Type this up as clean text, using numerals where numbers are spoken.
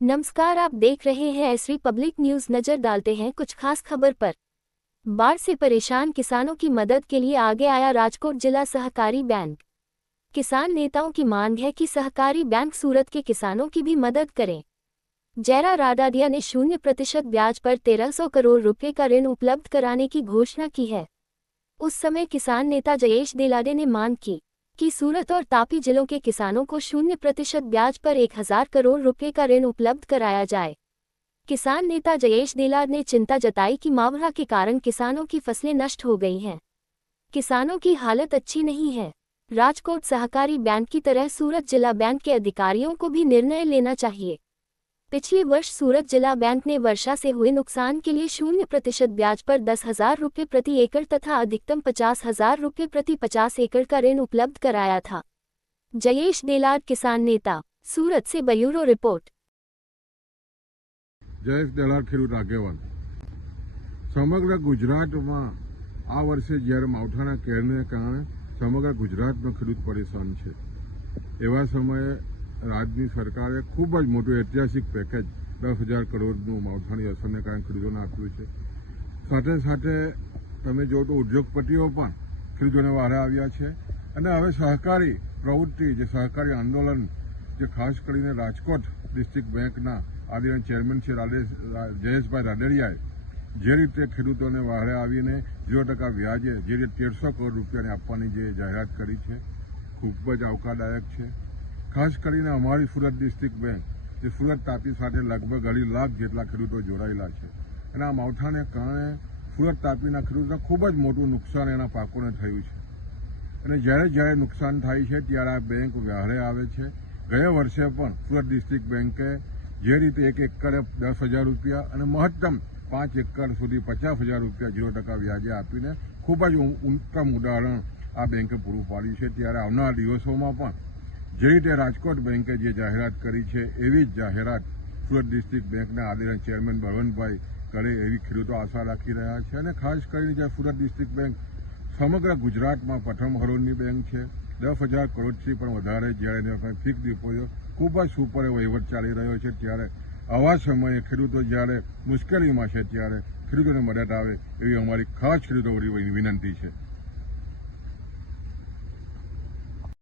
नमस्कार, आप देख रहे हैं एसरी पब्लिक न्यूज। नजर डालते हैं कुछ खास खबर पर। बाढ़ से परेशान किसानों की मदद के लिए आगे आया राजकोट जिला सहकारी बैंक। किसान नेताओं की मांग है कि सहकारी बैंक सूरत के किसानों की भी मदद करें। जयरा राडाडिया ने 0% ब्याज पर 1300 करोड़ रुपए का ऋण उपलब्ध कराने की घोषणा की है। उस समय किसान नेता जयेश देलाडे ने मांग की कि सूरत और तापी जिलों के किसानों को 0% ब्याज पर 1000 करोड़ रुपए का ऋण उपलब्ध कराया जाए। किसान नेता जयेश देलाड ने चिंता जताई कि मावरा के कारण किसानों की फसलें नष्ट हो गई हैं। किसानों की हालत अच्छी नहीं है। राजकोट सहकारी बैंक की तरह सूरत जिला बैंक के अधिकारियों को भी निर्णय लेना चाहिए। पिछले वर्ष सूरत जिला बैंक ने वर्षा से हुए नुकसान के लिए 0% ब्याज पर 10,000 रुपये प्रति एकड़ तथा अधिकतम 50,000 रुपये प्रति 50 एकड़ का ऋण उपलब्ध कराया था। जयेश देलाड, किसान नेता, सूरत से ब्यूरो रिपोर्ट। जयेश देलाड, ખેડૂત આગેવાન। સમગ્ર ગુજરાતમાં આ વર્ષે જ્યારે માવઠાના કહેરને કારણે સમગ્ર ગુજરાતનો ખેડૂત પરેશાન છે, એવા સમયે રાજ્યની સરકારે ખૂબ જ મોટું ઐતિહાસિક પેકેજ 10,000 કરોડનું માવઠાની અસરને કારણે ખેડૂતોને આપ્યું છે। સાથે સાથે તમે જો તો ઉદ્યોગપતિઓ પણ ખેડૂતોને વારે આવ્યા છે અને હવે સહકારી પ્રવૃત્તિ, જે સહકારી આંદોલન, જે ખાસ કરીને રાજકોટ ડિસ્ટ્રિક્ટ બેંકના આદિના ચેરમેન છે જયેશભાઈ રાદડિયાએ જે રીતે ખેડૂતોને વારે આવીને 0% વ્યાજે જે રીતે 1300 કરોડ રૂપિયાની આપવાની જે જાહેરાત કરી છે, ખૂબ જ આવકારદાયક છે। ખાસ કરીને અમારી સુરત ડિસ્ટ્રિક્ટ બેંક, જે સુરત તાપી સાથે લગભગ 2.5 લાખ જેટલા ખેડૂતો જોડાયેલા છે અને આ માવઠાને કારણે સુરત તાપીના ખેડૂતોને ખૂબ જ મોટું નુકસાન એના પાકોને થયું છે અને જ્યારે નુકસાન થાય છે ત્યારે આ બેંક વ્યારે આવે છે। ગયા વર્ષે પણ સુરત ડિસ્ટ્રિક્ટ બેંકે જે રીતે 1 એકરે 10,000 રૂપિયા અને મહત્તમ 5 એકર સુધી 50,000 રૂપિયા 0% વ્યાજે આપીને ખૂબ જ ઉત્તમ ઉદાહરણ આ બેંકે પૂરું પાડ્યું છે। ત્યારે આવનારા દિવસોમાં પણ જે રીતે રાજકોટ બેંકે જે જાહેરાત કરી છે એવી જ જાહેરાત સુરત ડિસ્ટ્રિક્ટ બેંકના આદરણીય ચેરમેન બળવંતભાઈ કરે એવી ખેડૂતો આશા રાખી રહ્યા છે અને ખાસ કરીને જે સુરત ડિસ્ટ્રિક્ટ બેંક સમગ્ર ગુજરાતમાં પ્રથમ હરોળની બેંક છે। 10,000 કરોડથી પણ વધારે જ્યારે ફિક્સ ડિપોઝિટ ખૂબ જ સુપર વહીવટ ચાલી રહ્યો છે, ત્યારે આવા સમયે ખેડૂતો જ્યારે મુશ્કેલીમાં છે ત્યારે ખેડૂતોને મદદ આવે એવી અમારી ખાસ ખેડૂતો વિનંતી છે।